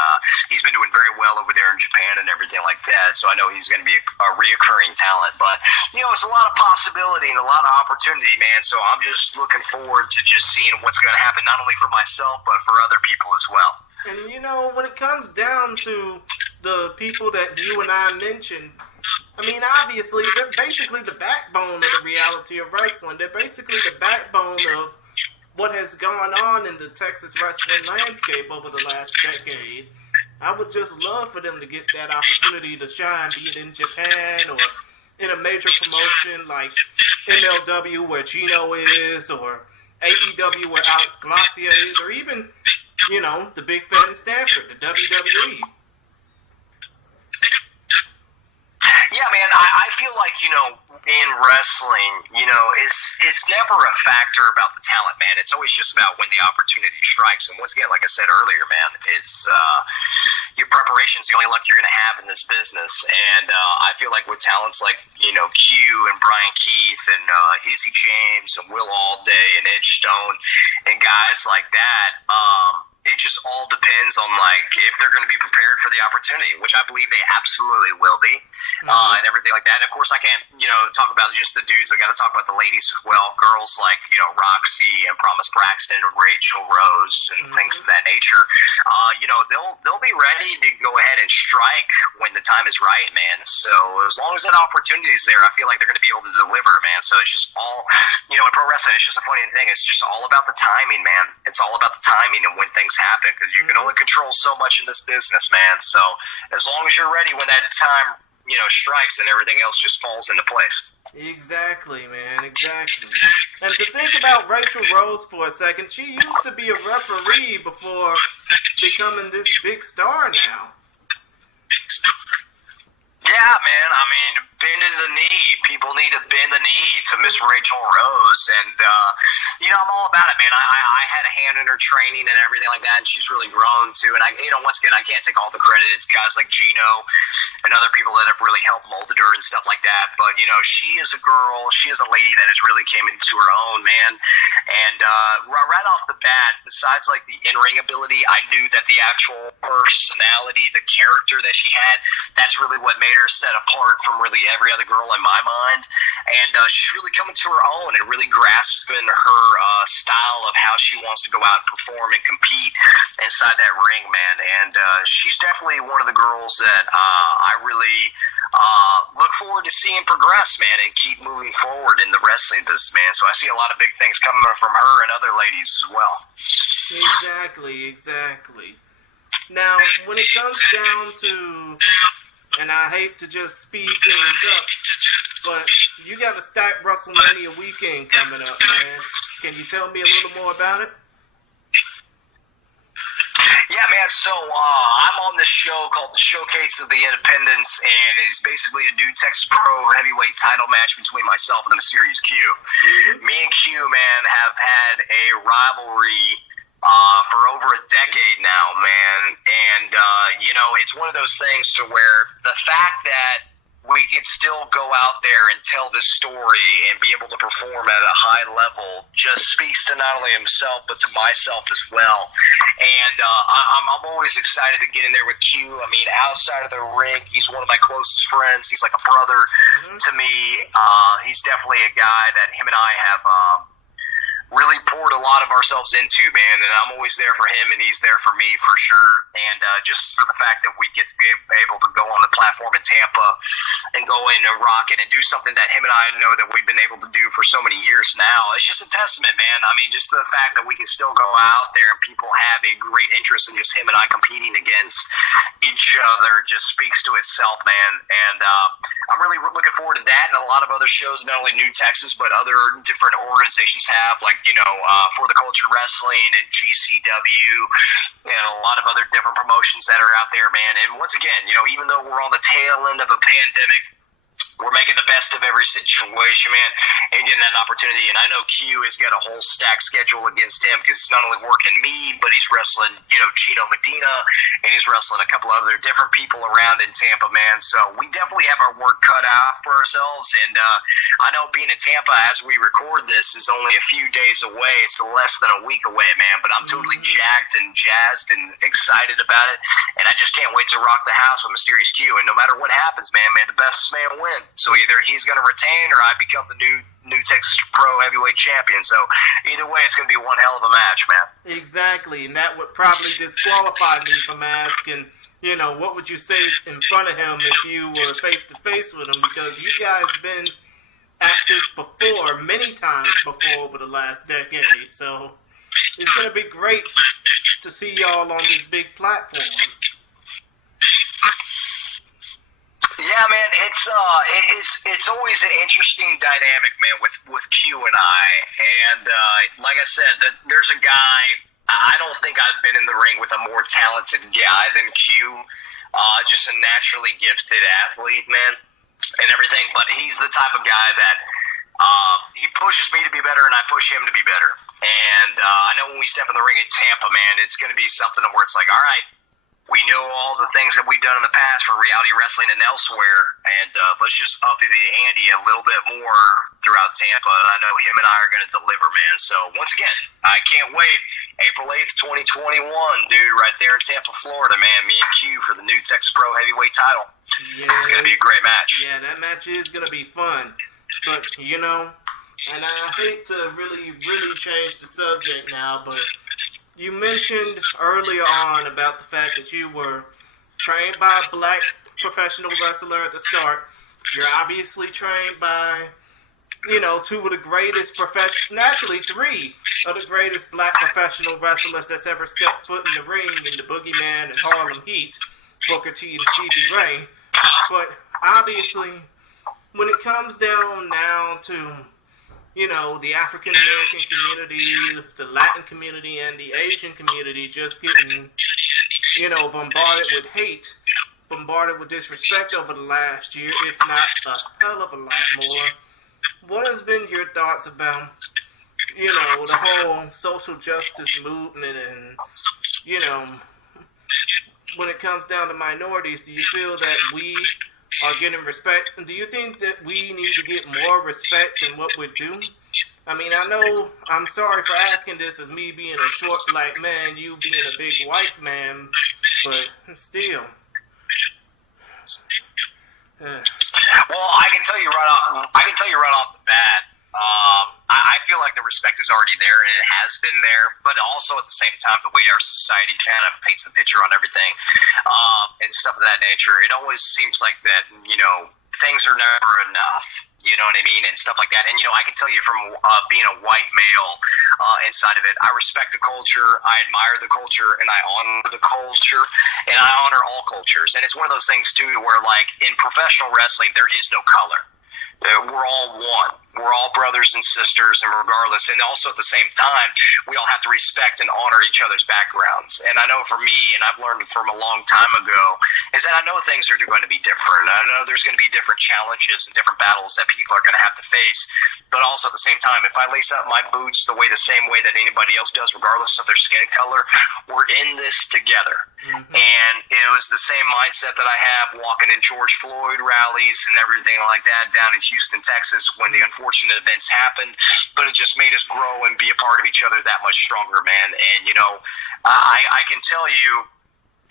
he's been doing very well over there in Japan and everything like that, so I know he's going to be a reoccurring talent. But it's a lot of possibility and a lot of opportunity, man, so I'm just looking forward to just seeing what's going to happen, not only for myself but for other people as well. And when it comes down to the people that you and I mentioned, I mean, obviously, they're basically the backbone of the reality of wrestling. They're basically the backbone of what has gone on in the Texas wrestling landscape over the last decade. I would just love for them to get that opportunity to shine, be it in Japan or in a major promotion like MLW where Gino is, or AEW where Alex Glacia is, or even, you know, the big fat in Stanford, the WWE. Yeah, man, I feel like, you know, in wrestling, you know, it's never a factor about the talent, man. It's always just about when the opportunity strikes. And once again, like I said earlier, man, it's your preparation is the only luck you're going to have in this business. And I feel like with talents like, you know, Q and Brian Keith and Izzy James and Will Allday and Edge Stone and guys like that, it just all depends on, like, if they're going to be prepared for the opportunity, which I believe they absolutely will be, and everything like that. And of course, I can't, you know, talk about just the dudes. I got to talk about the ladies as well. Girls like, you know, Roxy and Promise Braxton and Rachel Rose and things of that nature. You know, they'll be ready to go ahead and strike when the time is right, man. So as long as that opportunity is there, I feel like they're going to be able to deliver, man. So it's just all, you know, in pro wrestling, it's just a funny thing. It's just all about the timing, man. It's all about the timing and when things happen, because you can only control so much in this business, man. So as long as you're ready when that time, you know, strikes, then everything else just falls into place. Exactly, man, exactly. And to think about Rachel Rose for a second, she used to be a referee before becoming this big star now. Yeah, man, I mean, bending the knee. People need to bend the knee to Miss Rachel Rose. And, you know, I'm all about it, man. I had a hand in her training and everything like that, and she's really grown, too. And, you know, once again, I can't take all the credit. It's guys like Gino and other people that have really helped molded her and stuff like that. But, you know, she is a girl. She is a lady that has really came into her own, man. And right off the bat, besides, like, the in-ring ability, I knew that the actual personality, the character that she had, that's really what made her set apart from really every other girl in my mind. And she's really coming to her own and really grasping her style of how she wants to go out and perform and compete inside that ring, man. And she's definitely one of the girls that I really look forward to seeing progress, man, and keep moving forward in the wrestling business, man. So I see a lot of big things coming from her and other ladies as well. Exactly. Now, when it comes down to, and I hate to just speed things up, but you got to start WrestleMania Weekend coming up, man. Can you tell me a little more about it? Yeah, man, so I'm on this show called the Showcase of the Independents, and it's basically a new Texas Pro heavyweight title match between myself and the Mysterious Q. Me and Q, man, have had a rivalry for over a decade now, man, and, you know, it's one of those things to where the fact that we can still go out there and tell this story and be able to perform at a high level just speaks to not only himself but to myself as well. And I'm always excited to get in there with Q. I mean, outside of the ring, he's one of my closest friends. He's like a brother to me. He's definitely a guy that him and I have really poured a lot of ourselves into, man, and I'm always there for him, and he's there for me for sure. And just for the fact that we get to be able to go on the platform in Tampa and go in and rock it and do something that him and I know that we've been able to do for so many years now, it's just a testament, man. I mean, just the fact that we can still go out there and people have a great interest in just him and I competing against each other just speaks to itself, man. And I'm really looking forward to that and a lot of other shows, not only New Texas, but other different organizations have, like, you know, For the Culture Wrestling and GCW and a lot of other different promotions that are out there, man. And once again, you know, even though we're on the tail end of a pandemic, we're making the best of every situation, man, and getting that opportunity. And I know Q has got a whole stacked schedule against him because he's not only working me, but he's wrestling, you know, Gino Medina, and he's wrestling a couple other different people around in Tampa, man. So we definitely have our work cut out for ourselves. And I know being in Tampa as we record this is only a few days away. It's less than a week away, man. But I'm totally jacked and jazzed and excited about it. and I just can't wait to rock the house with Mysterious Q. And no matter what happens, man, may the best man win. So either he's going to retain or I become the new Texas Pro Heavyweight Champion. So either way, it's going to be one hell of a match, man. Exactly, and that would probably disqualify me from asking, what would you say in front of him if you were face-to-face with him? Because you guys been at this before, many times before over the last decade. So it's going to be great to see y'all on this big platform. Yeah, man, it's always an interesting dynamic, man, with Q and I. And like I said, there's a guy. I don't think I've been in the ring with a more talented guy than Q. Just a naturally gifted athlete, man, and everything. But he's the type of guy that he pushes me to be better, and I push him to be better. And I know when we step in the ring in Tampa, man, it's going to be something where it's like, all right, we know all the things that we've done in the past for reality wrestling and elsewhere, and let's just up the ante a little bit more throughout Tampa. And I know him and I are going to deliver, man. So once again, I can't wait. April 8th, 2021, dude, right there in Tampa, Florida, man. Me and Q for the new Texas Pro Heavyweight title. Yeah, it's going to be a great match. Yeah, that match is going to be fun. But, and I hate to really change the subject now, but you mentioned earlier on about the fact that you were trained by a black professional wrestler at the start. You're obviously trained by, two of the greatest naturally three of the greatest black professional wrestlers that's ever stepped foot in the ring in the Boogeyman and Harlem Heat, Booker T and Stevie Ray. But obviously, when it comes down now to the African American community, the Latin community, and the Asian community just getting, bombarded with hate, bombarded with disrespect over the last year, if not a hell of a lot more. What has been your thoughts about, the whole social justice movement and, when it comes down to minorities, do you feel that we are getting respect? Do you think that we need to get more respect than what we're due? I mean, I know, I'm sorry for asking this as me being a short black man, you being a big white man, but still. Well, I can tell you right off the bat, I feel like the respect is already there, and it has been there, but also at the same time, the way our society kind of paints the picture on everything, and stuff of that nature, it always seems like that, things are never enough, you know what I mean, and stuff like that. And, I can tell you from being a white male inside of it, I respect the culture, I admire the culture, and I honor the culture, and I honor all cultures. And it's one of those things, too, where, like, in professional wrestling, there is no color. We're all one. We're all brothers and sisters, and regardless, and also at the same time, we all have to respect and honor each other's backgrounds. And I know for me, and I've learned from a long time ago, is that I know things are going to be different. I know there's going to be different challenges and different battles that people are going to have to face. But also at the same time, if I lace up my boots the same way that anybody else does, regardless of their skin color, we're in this together. Mm-hmm. And it was the same mindset that I have walking in George Floyd rallies and everything like that down in Houston, Texas, when the unfortunate events happened. But it just made us grow and be a part of each other that much stronger, man. And, I can tell you,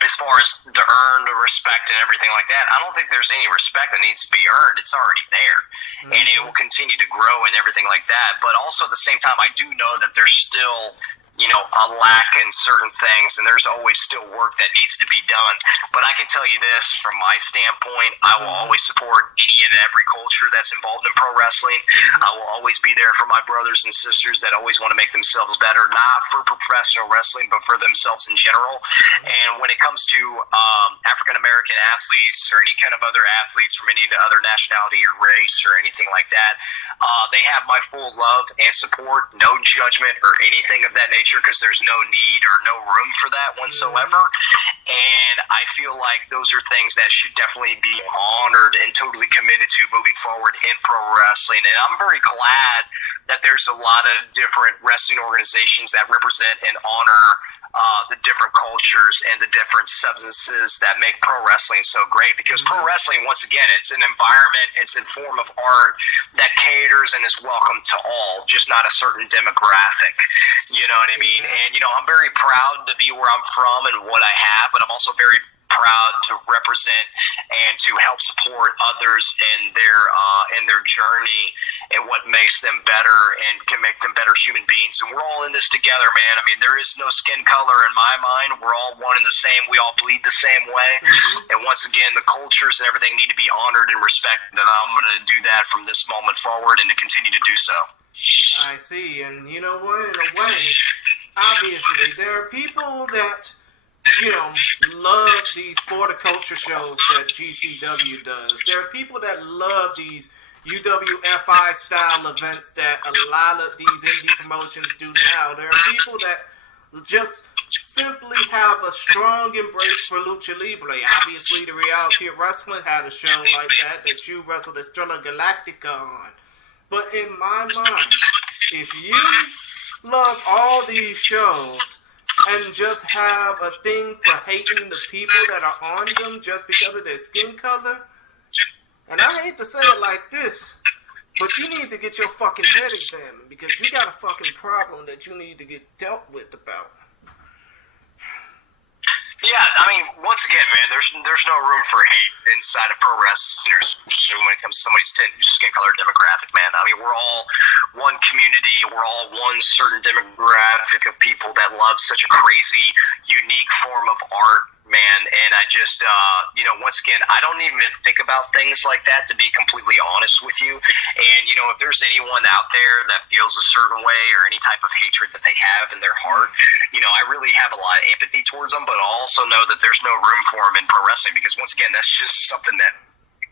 as far as the earned respect and everything like that, I don't think there's any respect that needs to be earned. It's already there. Mm-hmm. And it will continue to grow and everything like that. But also at the same time, I do know that there's still a lack in certain things, and there's always still work that needs to be done. But I can tell you this, from my standpoint, I will always support any and every culture that's involved in pro wrestling. I will always be there for my brothers and sisters that always want to make themselves better, not for professional wrestling, but for themselves in general. And when it comes to African-American athletes or any kind of other athletes from any other nationality or race or anything like that, they have my full love and support, no judgment or anything of that nature, because there's no need or no room for that whatsoever. And I feel like those are things that should definitely be honored and totally committed to moving forward in pro wrestling. And I'm very glad that there's a lot of different wrestling organizations that represent and honor the different cultures and the different substances that make pro wrestling so great. Because pro wrestling, once again, it's an environment, it's a form of art that caters and is welcome to all, just not a certain demographic. You know what I mean? And, I'm very proud to be where I'm from and what I have, but I'm also very proud to represent and to help support others in their journey and what makes them better and can make them better human beings. And we're all in this together, man. I mean, there is no skin color in my mind. We're all one and the same. We all bleed the same way. And once again, the cultures and everything need to be honored and respected. And I'm going to do that from this moment forward and to continue to do so. I see. And you know what? In a way, obviously, there are people that, you know, love these horticulture shows that GCW does. There are people that love these UWFI style events that a lot of these indie promotions do now. There are people that just simply have a strong embrace for Lucha Libre. Obviously, the Reality of Wrestling had a show like that you wrestled Estrella Galactica on. But in my mind, if you love all these shows and just have a thing for hating the people that are on them just because of their skin color, and I hate to say it like this, but you need to get your fucking head examined because you got a fucking problem that you need to get dealt with about. Yeah, I mean, once again, man, there's no room for hate inside of pro wrestling when it comes to somebody's skin color demographic, man. I mean, we're all one community. We're all one certain demographic of people that love such a crazy, unique form of art, man. And I just, once again, I don't even think about things like that, to be completely honest with you. And, if there's anyone out there that feels a certain way or any type of hatred that they have in their heart, I really have a lot of empathy towards them, but I also know that there's no room for them in pro wrestling because, once again, that's just something that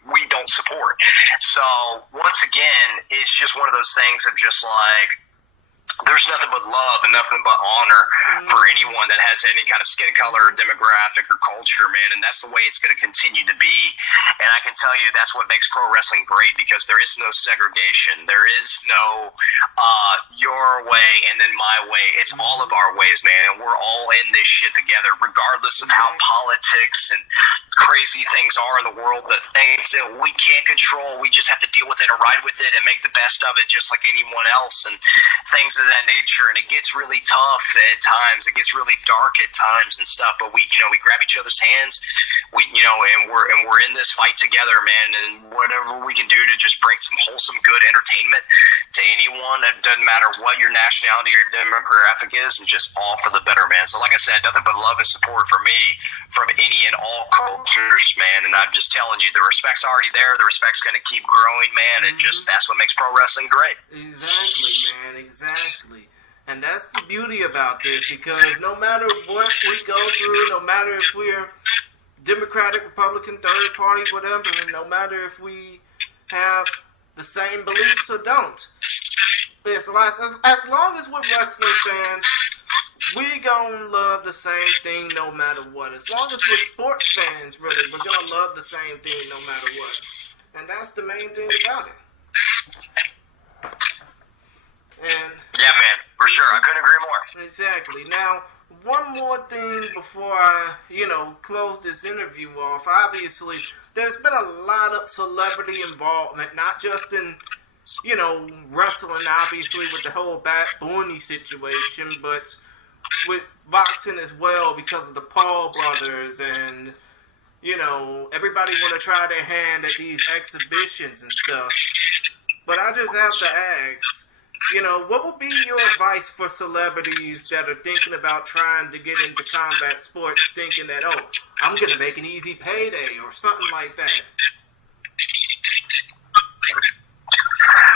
we don't support. So, once again, it's just one of those things of just like, there's nothing but love and nothing but honor for anyone that has any kind of skin color, demographic, or culture, man. And that's the way it's going to continue to be. And I can tell you that's what makes pro wrestling great because there is no segregation. There is no your way and then my way. It's all of our ways, man. And we're all in this shit together, regardless of how politics and crazy things are in the world, the things that we can't control. We just have to deal with it and ride with it and make the best of it just like anyone else. And things of that nature, and it gets really tough at times. It gets really dark at times and stuff. But we grab each other's hands. And we're in this fight together, man. And whatever we can do to just bring some wholesome, good entertainment to anyone, it doesn't matter what your nationality or demographic is, and just all for the better, man. So, like I said, nothing but love and support for me from any and all cultures, man. And I'm just telling you, the respect's already there. The respect's going to keep growing, man. And just that's what makes pro wrestling great. Exactly, man. Exactly. And that's the beauty about this, because no matter what we go through, no matter if we're Democratic, Republican, third party, whatever, and no matter if we have the same beliefs or don't, as long as we're wrestling fans, we gonna love the same thing no matter what. As long as we're sports fans, really, we're gonna love the same thing no matter what. And that's the main thing about it. And yeah, man, for sure. I couldn't agree more. Exactly. Now, one more thing before I, close this interview off. Obviously, there's been a lot of celebrity involvement, not just in, wrestling, obviously, with the whole Bad Bunny situation, but with boxing as well because of the Paul brothers and, everybody want to try their hand at these exhibitions and stuff. But I just have to ask, what would be your advice for celebrities that are thinking about trying to get into combat sports, thinking that, I'm going to make an easy payday or something like that?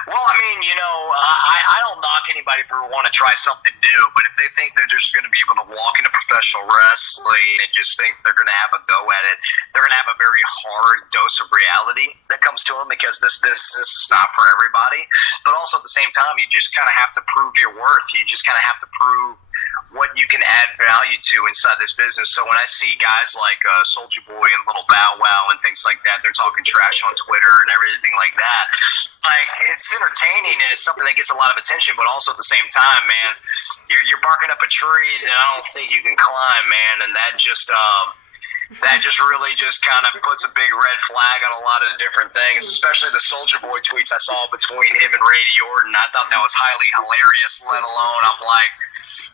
Well, I mean, I don't knock anybody for wanting to try something new, but if they think they're just going to be able to walk into professional wrestling and just think they're going to have a go at it, they're going to have a very hard dose of reality that comes to them because this business is not for everybody. But also at the same time, you just kind of have to prove your worth. You just kind of have to prove what you can add value to inside this business. So when I see guys like Soulja Boy and Little Bow Wow and things like that, they're talking trash on Twitter and everything like that. Like, it's entertaining and it's something that gets a lot of attention, but also at the same time, man, you're barking up a tree that I don't think you can climb, man, and that just that just really just kind of puts a big red flag on a lot of the different things, especially the Soulja Boy tweets I saw between him and Randy Orton. I thought that was highly hilarious, let alone I'm like,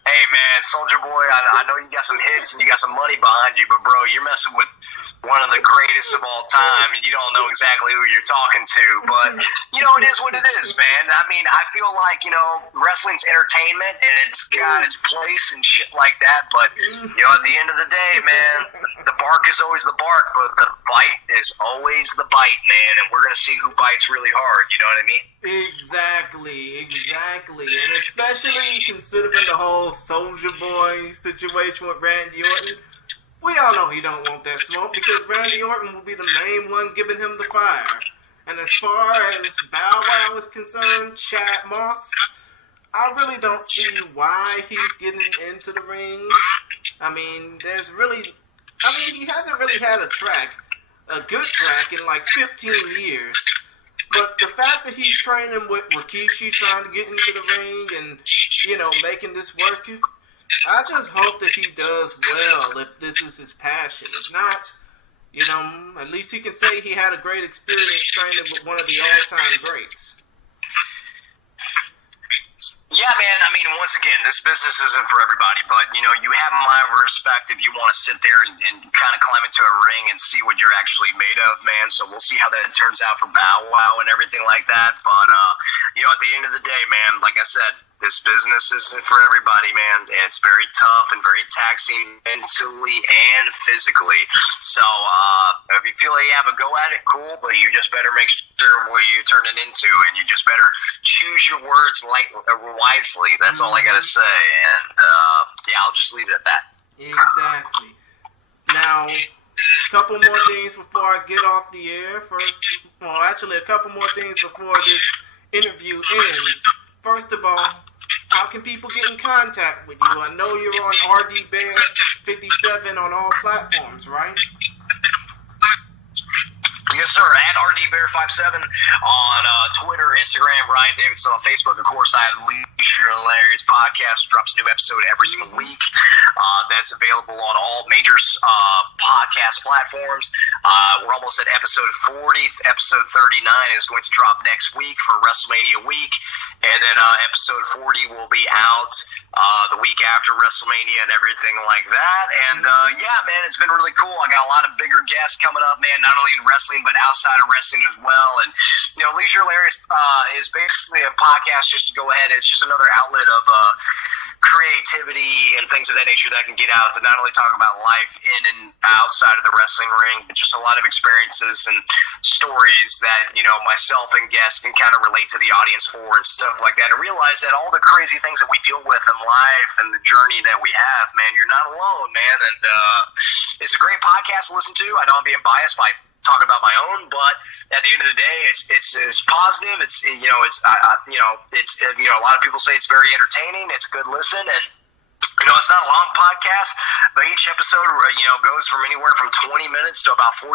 hey, man, Soulja Boy, I know you got some hits and you got some money behind you, but, bro, you're messing with one of the greatest of all time, and you don't know exactly who you're talking to. But, you know, it is what it is, man. I mean, I feel like, you know, wrestling's entertainment, and it's got its place and shit like that. But, you know, at the end of the day, man, the bark is always the bark, but the bite is always the bite, man. And we're going to see who bites really hard. You know what I mean? Exactly. And especially considering the whole Soulja Boy situation with Randy Orton, we all know he don't want that smoke because Randy Orton will be the main one giving him the fire. And as far as Bow Wow is concerned, Chad Moss, I really don't see why he's getting into the ring. I mean, he hasn't really had a good track in like 15 years. But the fact that he's training with Rikishi, trying to get into the ring and, you know, making this work, I just hope that he does well if this is his passion. If not, you know, at least he can say he had a great experience training with one of the all-time greats. Yeah, man, I mean, once again, this business isn't for everybody, but, you know, you have my respect if you want to sit there and kind of climb into a ring and see what you're actually made of, man. So we'll see how that turns out for Bow Wow and everything like that. But, you know, at the end of the day, man, like I said, this business isn't for everybody, man. And it's very tough and very taxing mentally and physically. So if you feel like you have a go at it, cool, but you just better make sure what you turn it into, and you just better choose your words wisely. That's all I got to say. And, yeah, I'll just leave it at that. Exactly. Now, a couple more things before I get off the air. A couple more things before this interview ends. First of all, how can people get in contact with you? I know you're on RD Bear 57 on all platforms, right? Yes, sir. At RDBear57 on Twitter, Instagram, Ryan Davidson on Facebook. Of course, I have Leisure Hilarious podcast. Drops a new episode every single week. That's available on all major podcast platforms. We're almost at episode 40. Episode 39 is going to drop next week for WrestleMania week. And then episode 40 will be out the week after WrestleMania and everything like that. And, yeah, man, it's been really cool. I got a lot of bigger guests coming up, man, not only in wrestling, but outside of wrestling as well. And, you know, Leisure Hilarious is basically a podcast just to go ahead. It's just another outlet of creativity and things of that nature that can get out to not only talk about life in and outside of the wrestling ring, but just a lot of experiences and stories that, you know, myself and guests can kind of relate to the audience for and stuff like that, and realize that all the crazy things that we deal with in life and the journey that we have, man, you're not alone, man. And it's a great podcast to listen to. I know I'm being biased by talk about my own, but at the end of the day, it's positive. It's a lot of people say it's very entertaining. It's a good listen, and you know, it's not a long podcast, but each episode, you know, goes from anywhere from 20 minutes to about 45.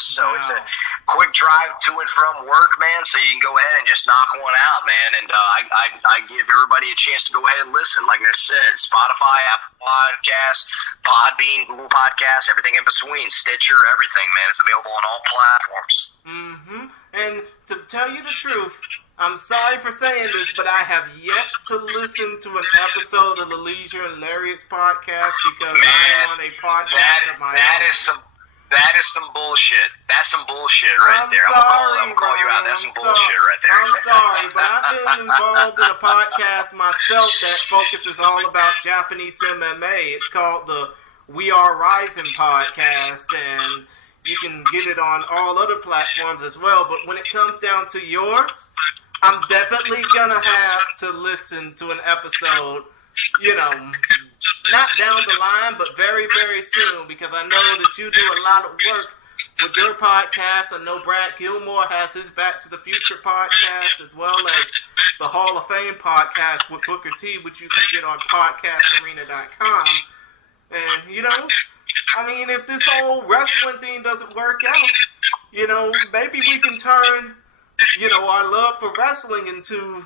So wow. It's a quick drive to and from work, man. So you can go ahead and just knock one out, man. And I give everybody a chance to go ahead and listen. Like I said, Spotify, Apple Podcasts, Podbean, Google Podcasts, everything in between, Stitcher, everything, man. It's available on all platforms. Mm-hmm. And to tell you the truth, I'm sorry for saying this, but I have yet to listen to an episode of the Leisure and Hilarious podcast because I'm on a podcast of my own. That is some bullshit. That's some bullshit right there. I'm gonna call you out. That's some bullshit right there. I'm sorry, but I've been involved in a podcast myself that focuses all about Japanese MMA. It's called the We Are Rising podcast, and you can get it on all other platforms as well. But when it comes down to yours, I'm definitely gonna have to listen to an episode, you know, not down the line, but very, very soon, because I know that you do a lot of work with your podcast. I know Brad Gilmore has his Back to the Future podcast, as well as the Hall of Fame podcast with Booker T, which you can get on podcastarena.com. And, you know, I mean, if this whole wrestling thing doesn't work out, you know, maybe we can turn, you know, our love for wrestling into,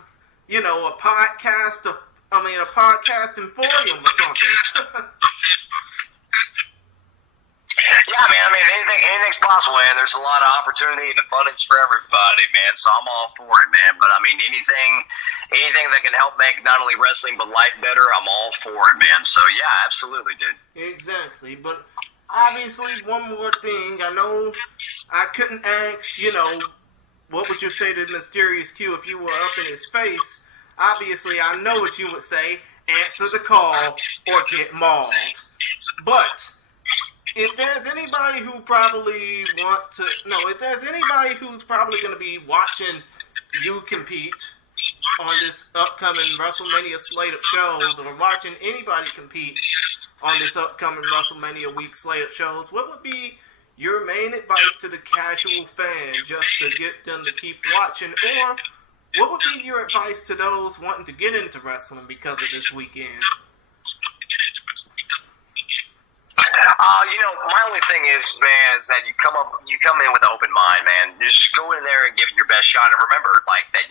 you know, a podcasting forum or something. anything's possible, man. There's a lot of opportunity and abundance for everybody, man. So I'm all for it, man. But I mean, anything that can help make not only wrestling but life better, I'm all for it, man. So yeah, absolutely, dude. Exactly. But obviously, one more thing. I know I couldn't ask, what would you say to Mysterious Q if you were up in his face? Obviously, I know what you would say. Answer the call or get mauled. But if there's anybody who probably if there's anybody who's probably going to be watching you compete on this upcoming WrestleMania slate of shows, or watching anybody compete on this upcoming WrestleMania week slate of shows, what would be your main advice to the casual fan just to get them to keep watching? Or what would be your advice to those wanting to get into wrestling because of this weekend? My only thing is, man, is that you come in with an open mind, man. Just go in there and give it your best shot, and remember, like that,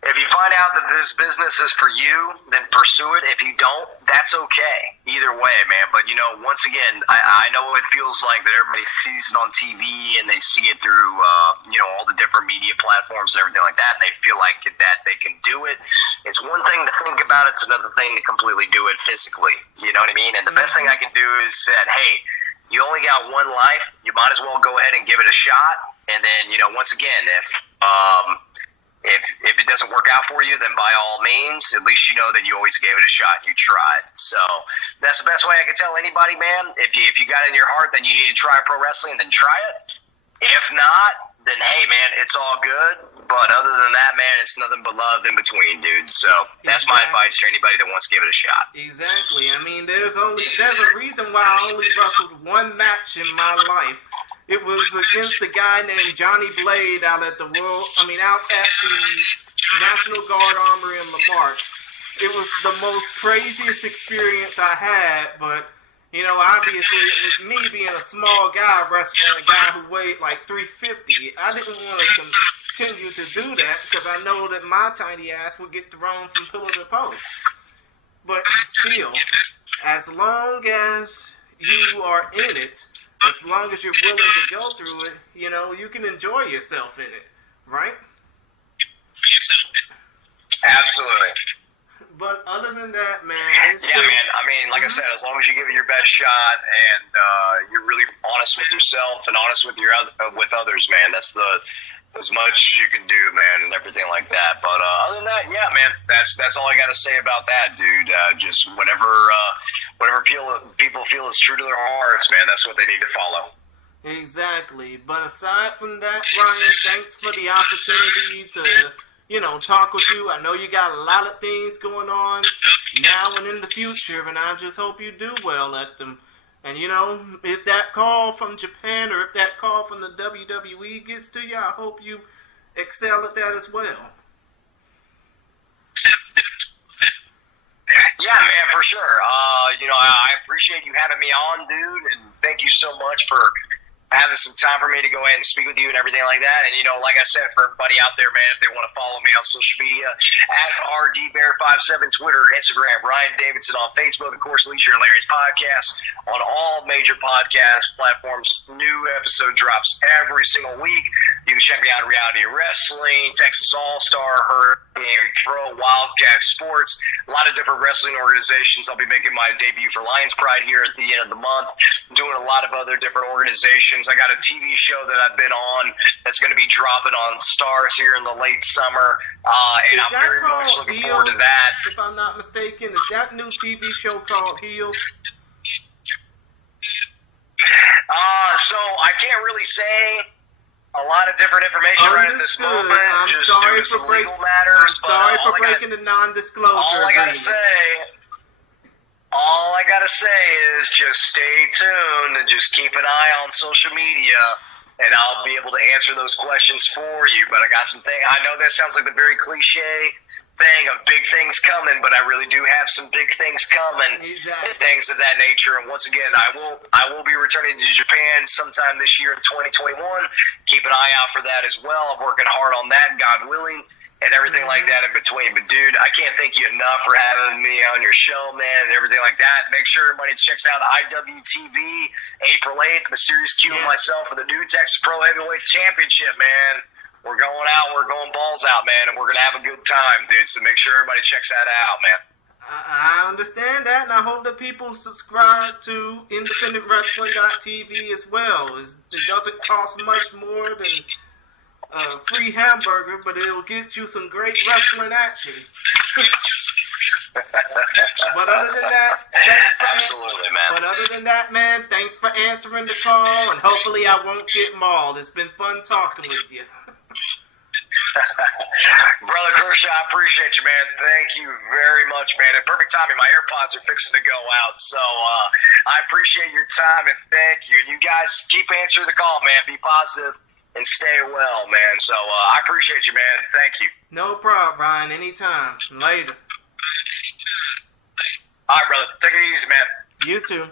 if you find out that this business is for you, then pursue it. If you don't, that's okay. Either way, man. But, once again, I know it feels like that everybody sees it on TV and they see it through, all the different media platforms and everything like that, and they feel like that they can do it. It's one thing to think about it. It's another thing to completely do it physically. You know what I mean? And the best thing I can do is say, hey, you only got one life. You might as well go ahead and give it a shot. And then, once again, if it doesn't work out for you, then by all means, at least you know that you always gave it a shot. You tried. So that's the best way I can tell anybody, man. If you got in your heart that you need to try pro wrestling, then try it. If not, then hey, man, it's all good. But other than that, man, it's nothing but love in between, dude. So that's my advice to anybody that wants to give it a shot. Exactly. I mean, there's a reason why I only wrestled one match in my life. It was against a guy named Johnny Blade out at the National Guard Armory in Lamar. It was the most craziest experience I had, but, obviously it was me being a small guy wrestling a guy who weighed like 350. I didn't want to continue to do that because I know that my tiny ass would get thrown from pillar to post. But still, as long as you are in it, as long as you're willing to go through it, you can enjoy yourself in it, right? Absolutely. But other than that, man, it's man. I mean, like I said, as long as you give it your best shot and you're really honest with yourself and honest with with others, man, that's as much as you can do, man, and everything like that. But other than that, yeah, man, that's all I got to say about that, dude. Just whatever people feel is true to their hearts, man, that's what they need to follow. Exactly. But aside from that, Ryan, thanks for the opportunity to, talk with you. I know you got a lot of things going on now and in the future, and I just hope you do well at them. And, if that call from Japan or if that call from the WWE gets to you, I hope you excel at that as well. Yeah, man, for sure. I appreciate you having me on, dude, and thank you so much for having some time for me to go ahead and speak with you and everything like that. And, like I said, for everybody out there, man, if they want to follow me on social media, at RDBear57, Twitter, Instagram, Ryan Davidson on Facebook, of course, Leisure and Larry's podcast on all major podcast platforms. New episode drops every single week. You can check me out at Reality Wrestling, Texas All-Star, Hurricane Pro, Wildcat Sports, a lot of different wrestling organizations. I'll be making my debut for Lions Pride here at the end of the month, doing a lot of other different organizations. I got a TV show that I've been on that's going to be dropping on Stars here in the late summer, and I'm very much looking forward to that. If I'm not mistaken, is that new TV show called Heels? So I can't really say a lot of different information right at this moment. I'm sorry for breaking the non-disclosure. All I gotta say is just stay tuned and just keep an eye on social media, and I'll be able to answer those questions for you. But I got some things. I know that sounds like the very cliche thing of big things coming, but I really do have some big things coming, and things of that nature. And once again, I will be returning to Japan sometime this year in 2021. Keep an eye out for that as well. I'm working hard on that, God willing. and everything like that in between. But, dude, I can't thank you enough for having me on your show, man, and everything like that. Make sure everybody checks out IWTV April 8th, Mysterious Q and myself for the new Texas Pro Heavyweight Championship, man. We're going out, we're going balls out, man, and we're going to have a good time, dude. So make sure everybody checks that out, man. I understand that, and I hope that people subscribe to IndependentWrestling.tv as well. It doesn't cost much more than a free hamburger, but it'll get you some great wrestling action. But other than that, absolutely, man. But other than that, man, thanks for answering the call, and hopefully I won't get mauled. It's been fun talking with you. Brother Kershaw, I appreciate you, man. Thank you very much, man. And perfect timing. My AirPods are fixing to go out. So I appreciate your time, and thank you. You guys keep answering the call, man. Be positive and stay well, man. So I appreciate you, man. Thank you. No problem, Ryan. Anytime. Later. All right, brother. Take it easy, man. You too.